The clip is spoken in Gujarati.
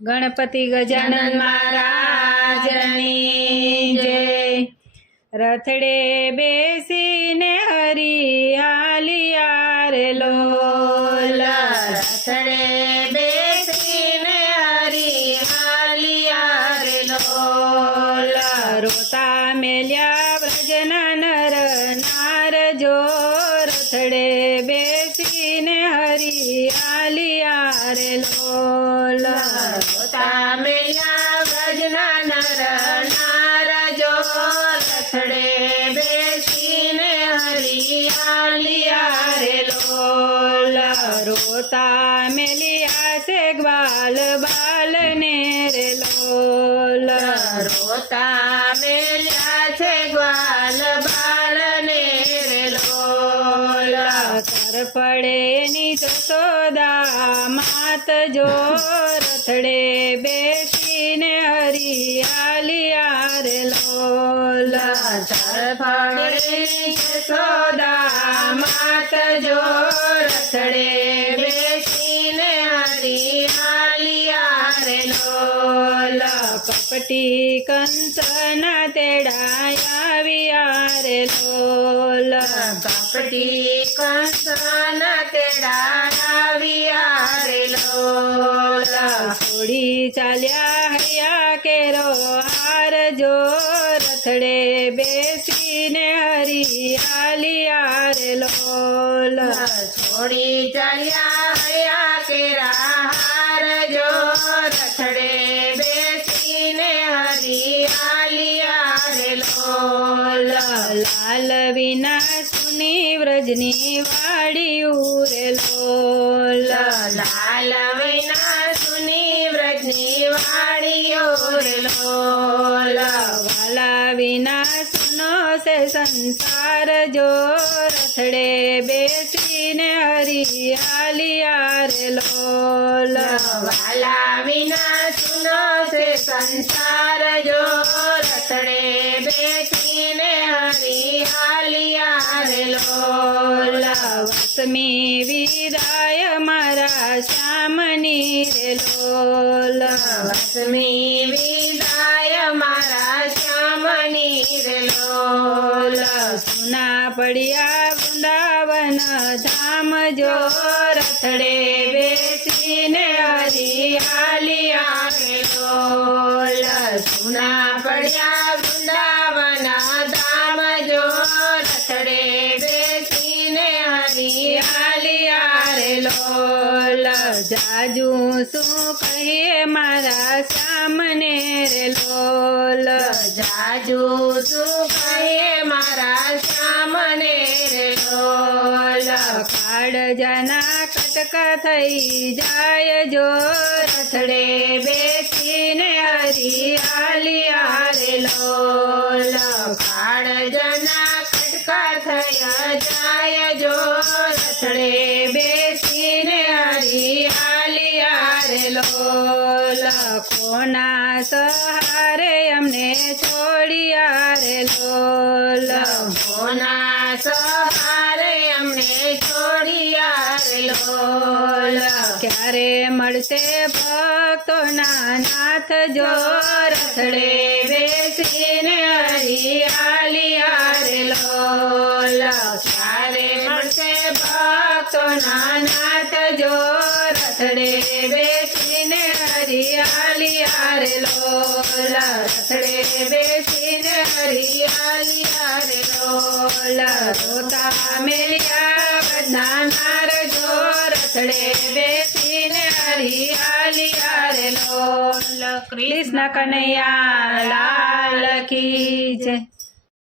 ગણપતિ ગજાનન મહારાજની જય। રથડે બેસીને હરી હાલિયા રે લોલ, રથડે બેસીને હરી હાલિયા રે લોલ। રોતા મેલ્યા વ્રજના નર નાર જો, રથડે બેસીને હરી હાલિયા રે લોલ। રોતા મેલ્યા વ્રજના નર નાર જો, રથડે બેસીને હરી હાલિયા રે લોલ। રોતા મેલિયા છે ગ્વાલ બાલને રે લોલ, રોતા મેલ્યા છે ગ્વાલ બાલને રે લોલ। તરફડે ની જશોદા માત જો, રથડે બેસીને હરી હાલિયા રે લોલ। તરફડે જશોદા માત જો, રથડે બેસીને હરી હાલિયા રે લોલ। કપટી કંસના તેડા આવ્યા રે લોલ, કપટી કંસના તેડા આવ્યા રે લોલ। છોડી ચાલ્યા હૈયા કેરો હાર જો, રથડે બેસીને હરી હાલિયા રે લોલ। છોડી ચાલ્યા હૈયા કેરા હાર જો, રથડે બેસીને હરી હાલિયા રે લોલ। લાલ વિના સુની વ્રજની વાડિયું રે લોલ, લાલ વિના સુની વ્રજની વાડીઓ રે લોલ। વાલા વિના સુનો છે સંસાર જો, રથડે બેસીને હરી હાલિયા રે લોલ। વાલા વિના સુનો છે સંસાર જો, રથડે બેસીને હરી હાલિયા રે લોલ। વસમી વિદાય મારા શ્યામની રે લોલ, વસમી વિદાય મારા શ્યામની રે લોલ। સુના પડ્યા વૃંદાવન ધામ જો, રથડે બેસીને હરી હાલિયા રે લોલ। સુના પડ્યા વૃંદાવન ધામ જો, રથડે બેસીને હરી હાલિયા રે લોલ। જાજુ શું કહીએ મારા સામને રે લોલ, જાજુ શું કહીએ મારા સામને રે લોલ। કાળજાના કટક થઈ જાય જો, રથડે બેસીને હરી હાલિયા રે લોલ। કાળજના કટકા થયા જાય જો, રથડે બેસીને હરી હાલિયા રે લોલ। કોના સહારે અમને છોડિયા રે લોલ, કોના સહારે અમને છોડિયા રે લોલ। ક્યારે મળશે ભક્તોના નાથ જો, રથડે બેસીને હરી હાલિયા રે લોલ। ક્યારે મળશે ભક્તોના નાથ જો, રથડે બેસીને હરી હાલિયા રે લોલ। રથડે બેસીને હરી હાલિયા રે લોલ। રોતા મેલિયા બધા નાર જો, રથડે બેસીને હરી હાલિયા રે લોલ। કૃષ્ણ કનૈયા લાલ કી જય।